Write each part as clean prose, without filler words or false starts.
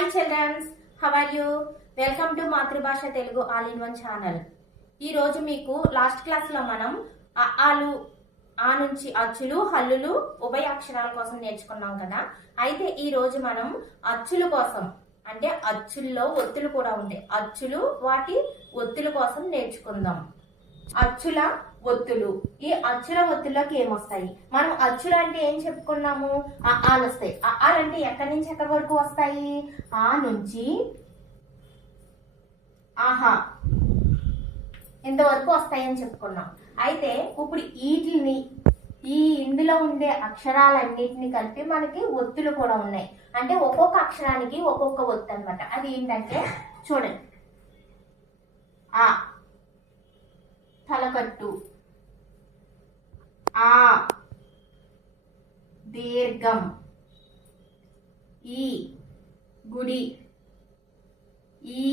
Hi childrens, how are you? Welcome to మాతృభాష Telugu all in one channel. ఈ రోజు మీకు లాస్ట్ క్లాస్ లో మనం ఆలు ఆ నుంచి అచ్చులు హల్లులు ఉభయ అక్షరాల కోసం నేర్చుకున్నాం కదా. అయితే ఈ రోజు మనం అచ్చుల కోసం, అంటే అచ్చుల్లో ఒత్తులు కూడా ఉంటాయి, అచ్చులు వాటి ఒత్తుల కోసం నేర్చుకుందాం. అచ్చుల ఒత్తులు. ఈ అచ్చుల ఒత్తుల్లోకి ఏమొస్తాయి? మనం అచ్చులు అంటే ఏం చెప్పుకున్నాము? ఆలు వస్తాయి. ఆలు అంటే ఎక్కడి నుంచి ఎక్కడి వరకు వస్తాయి? ఆ నుంచి ఆహా ఇంతవరకు వస్తాయని చెప్పుకున్నాం. అయితే ఇప్పుడు వీటిని ఇందులో ఉండే అక్షరాలన్నిటిని కలిపి మనకి ఒత్తులు కూడా ఉన్నాయి. అంటే ఒక్కొక్క అక్షరానికి ఒక్కొక్క ఒత్తు అనమాట. అది ఏంటంటే చూడండి, ఆ తలకట్టు, ఆ దీర్ఘం, ఈ గుడి, ఈ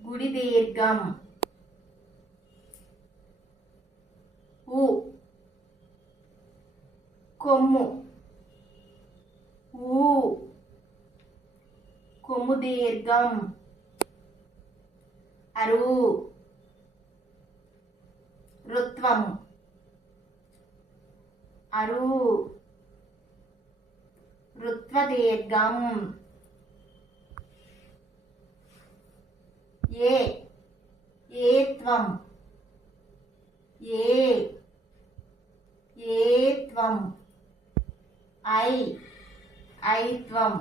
గుడి దీర్ఘం, ఉ కొమ్ము, ఊ కొమ్ము దీర్ఘం, అరు రుత్వం, అరు రుత్వ దీర్ఘం, ఏత్వం, ఏత్వం, ఐత్వం,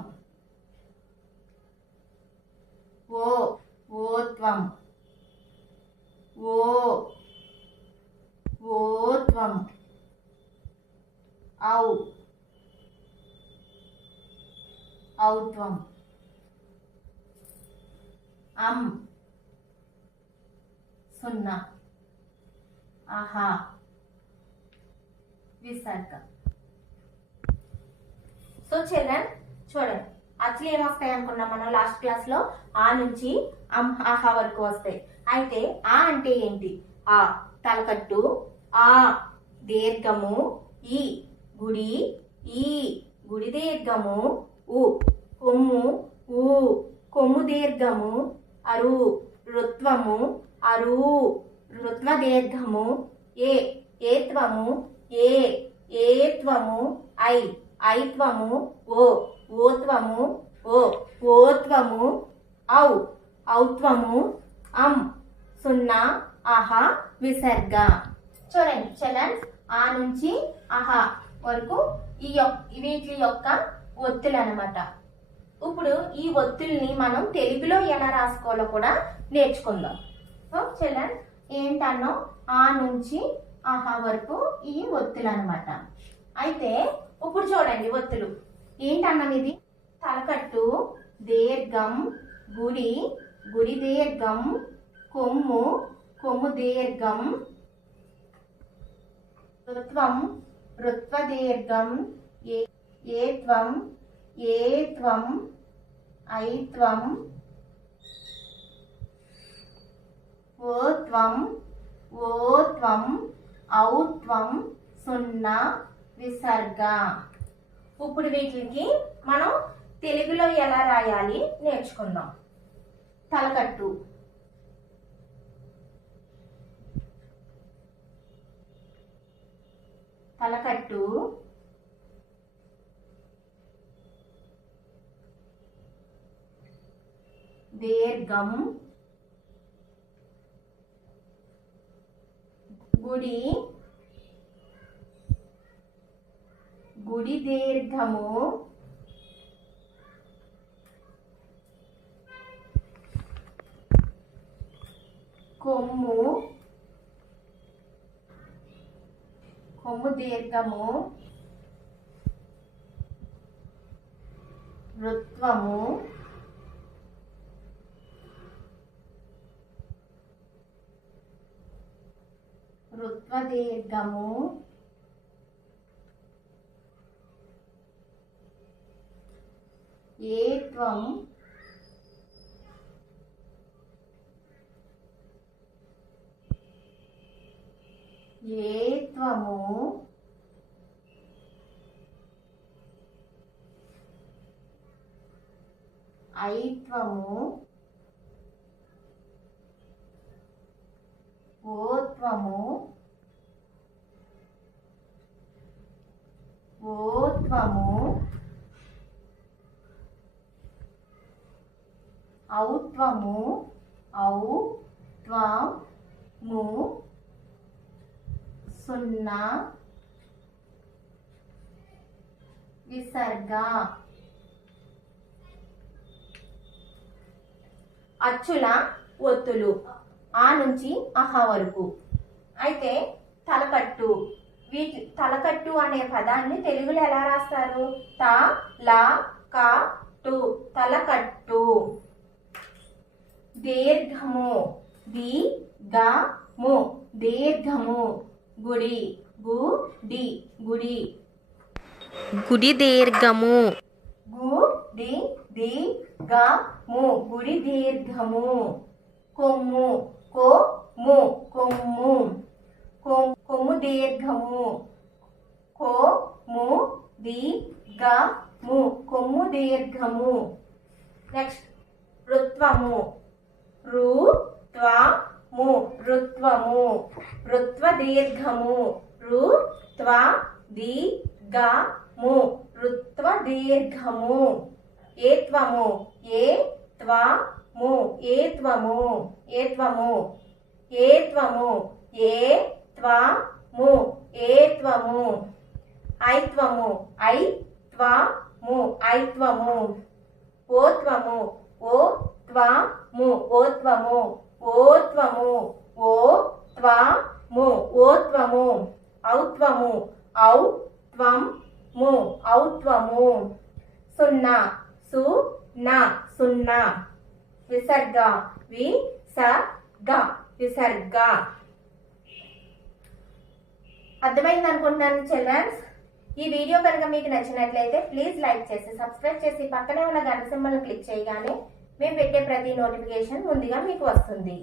ఓత్వం, ఓత్వం, ఔత్వం, సున్నా, ఆహా విసర్గ. సో చిల్డ్రన్ చూడండి, అచ్చులు ఏమొస్తాయి అనుకున్నాం మనం లాస్ట్ క్లాస్ లో? ఆ నుంచి ఆహా వరకు వస్తాయి. అయితే ఆ అంటే ఏంటి? ఆ తలకట్టు, ఆ దీర్ఘము, ఈ గుడి, ఈ గుడి దీర్ఘము, ఉ కొమ్ము, ఊ కొమ్ము దీర్ఘము, అరు రుత్వము, అరు రుత్వ దీర్ఘము, ఏత్వము, ఏత్వము, ఐత్వము, ఓత్వము, ఓత్వము, ఔత్వము, సున్నా, ఆహా విసర్గ. చూడండి చిల్డ్రన్స్, ఆ నుంచి ఆహా వరకు వీటి యొక్క ఒత్తులు అన్నమాట. ఇప్పుడు ఈ ఒత్తుల్ని మనం తెలుగులో ఎలా రాసుకోవాలో కూడా నేర్చుకుందాం. సో చిల్డ్రన్స్ ఏంటన్నో ఆ నుంచి ఆహా వరకు ఈ ఒత్తులు అన్నమాట. అయితే ఇప్పుడు చూడండి ఒత్తులు ఏంటన్నాం? ఇది తలకట్టు, దీర్ఘం, గుడి, గుడి దీర్ఘం, కొమ్ము, కొమ్ము దీర్ఘం, రుత్వం, రుత్వ దీర్ఘం, ఏత్వం, ఏత్వం, ఐత్వం, ఓత్వం, ఓత్వం, ఔత్వం, సున్నా విసర్గ. ఇప్పుడు వీటికి మనం తెలుగులో ఎలా రాయాలి నేర్చుకుందాం. తలకట్టు, తలకట్టు, దీర్ఘం, గుడి, గుడి దీర్ఘము, కొమ్ము, కొమ్ము దీర్ఘము, రుత్వము, రుత్వ దీర్ఘము, ఏత్వం, ఏత్వము, ఐత్వము ఓత్వము ఓత్వము ఔత్వము ఔత్వము సున్నా విసర్గ అచ్చుల ఒత్తులు ఆ నుంచి అహ వరకు. అయితే తలకట్టు, తలకట్టు అనే పదాన్ని తెలుగులో ఎలా రాస్తారు? త ల క టు, తలకట్టు. దీర్ఘము, ది గ ము, దీర్ఘము. గుడి, గుడి గుడి. గుడి దీర్ఘము. గుడి దీర్ఘము, గుడి దీర్ఘము. కొమ్ము, కొమ్ము కొమ్ము, కొమ్ము దీర్ఘము. కొమ్ము దీర్ఘము, కొమ్ము దీర్ఘము. నెక్స్ట్ రుత్వము, రుత్వము రుత్వము, రుత్వ దీర్ఘము. రుత్వ దీర్ఘము, రుత్వ దీర్ఘము. ఏత్వము, ఏత్వము ఏత్వము ఏత్వము ఏత్వము ఏత్వము ఏత్వము. ఐత్వము, ఐత్వము ఐత్వము. ఓత్వము, ఓత్వము ఓత్వము ఓత్వము ఓత్వము ఓత్వము. ఔత్వము, ఔత్వము ఔత్వము. సున్నా, సున్నా సున్నా. విసర్గ, విసర్గ విసర్గ. అర్థమైంది అనుకుంటున్నాను చిల్డ్రన్స్. ఈ వీడియో కనుక మీకు నచ్చినట్లయితే ప్లీజ్ లైక్ చేసి సబ్స్క్రైబ్ చేసి పక్కనే ఉన్న గంట సింబల్ క్లిక్ చేయగానే మేము పెట్టే ప్రతి నోటిఫికేషన్ ముందుగా మీకు వస్తుంది.